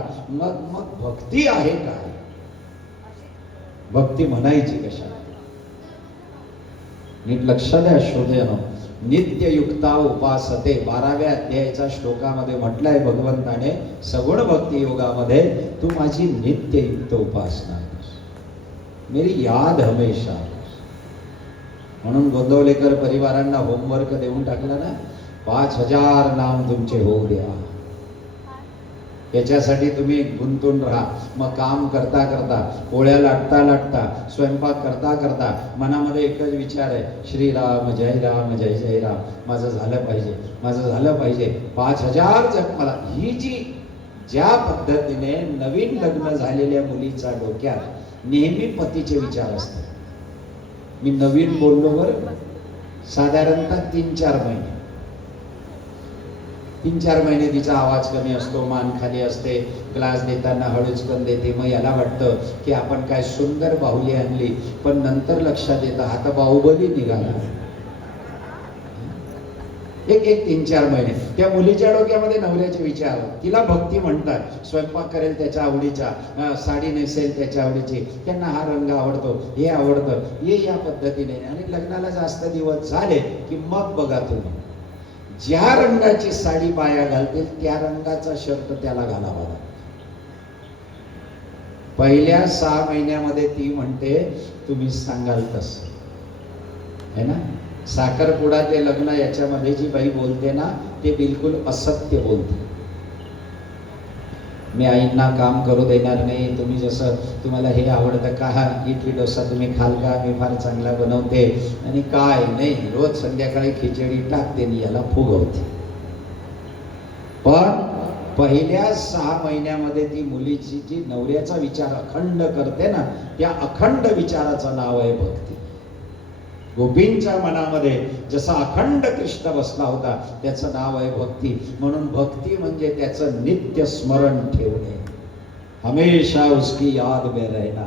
म्हणता, मग मग भक्ती आहे काय? भक्ती म्हणायची कशा? नीट लक्ष द्या श्रोतेनो. नित्ययुक्ता उपासते 12व्या अध्यायाच्या श्लोकामध्ये म्हटलंय भगवंताने, सगुण भक्ती योगामध्ये तू माझी नित्ययुक्त उपासना कर, मेरी याद हमेशा. म्हणून गोंदवलेकर परिवारांना होमवर्क देऊन टाकला ना, 5000 नाम तुमचे होऊ द्या. याच्यासाठी तुम्ही गुंतून राहा. मग काम करता करता, पोळ्या लाटता लाटता, स्वयंपाक करता करता मनामध्ये एकच विचार आहे, श्रीराम जय राम जय जय राम. माझं झालं पाहिजे, माझं झालं पाहिजे. 5000 जप मला. ही जी ज्या पद्धतीने नवीन लग्न झालेल्या मुलीच्या डोक्यात नेहमी पतीचे विचार असतात. मी नवीन बोललो बरं, साधारणतः 3-4 महिने तिचा आवाज कमी असतो, मान खाली असते, ग्लास देताना हळूचकन देते. मग याला वाटतं की आपण काय सुंदर बाहुली आणली, पण नंतर लक्षात येतं हा तर बाहुबली निघाला. एक 3-4 महिने त्या मुलीच्या डोक्यामध्ये नवऱ्याचे विचार. तिला भक्ती म्हणतात. स्वयंपाक करेल त्याच्या आवडीचा, साडी नेसेल त्याच्या आवडीची, त्यांना हा रंग आवडतो, हे आवडतं, हे या पद्धतीने. आणि लग्नाला जास्त दिवस झाले की मग बघा तुम्ही, ज्या रंगाची साडी बाया घालतील त्या रंगाचा शर्ट त्याला घालावा. पहिल्या 6 महिन्यामध्ये ती म्हणते तुम्ही सांगाल तसं, है ना. साखरपुडा ते लग्न याच्यामध्ये जी बाई बोलते ना, ते बिलकुल असत्य बोलते. मी आईंना काम करू देणार नाही, तुम्ही जसं तुम्हाला हे आवडतं का, हा इडली डोसा तुम्ही खाल का, मी फार चांगला बनवते. आणि काय नाही, रोज संध्याकाळी खिचडी टाकते आणि याला फुगवते. पण पहिल्या 6 महिन्यामध्ये ती मुलीची जी नवऱ्याचा विचार अखंड करते ना, त्या अखंड विचाराचं नाव आहे भक्ती. गोपींच्या मनामध्ये जसा अखंड कृष्ण बसला होता त्याचं नाव आहे भक्ती. म्हणून भक्ती म्हणजे त्याचं नित्य स्मरण ठेवणे, हमेशा उसकी याद में रहना.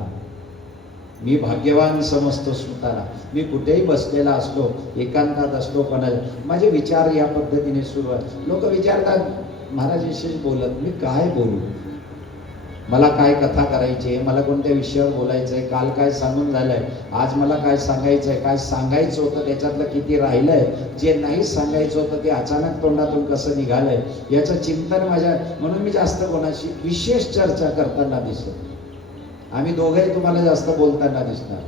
मी भाग्यवान समजतो स्वतःला. मी कुठेही बसलेला असलो, एकांतात असलो, पण माझे विचार या पद्धतीने सुरू आहेत. लोक विचारतात महाराज विशेष बोलत, मी काय बोलू, मला काय कथा करायची, मला कोणत्या विषयावर बोलायचंय, काल काय सांगून झालंय, आज मला काय सांगायचंय, काय सांगायचं होतं त्याच्यातलं किती राहिलंय, जे नाही सांगायचं होतं ते अचानक तोंडातून कसं निघालंय, याचं चिंतन माझ्या. म्हणून मी जास्त कोणाशी विशेष चर्चा करताना दिसत. आम्ही दोघेही तुम्हाला जास्त बोलताना दिसणार.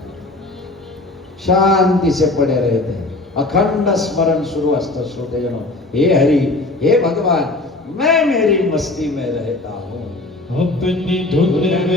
शांती से पडे रहते, अखंड स्मरण सुरू असतं श्रोतेजनो. हे हरी, हे भगवान, मैं मेरी मस्ती में रहता हूँ, अपनी धुन में रहता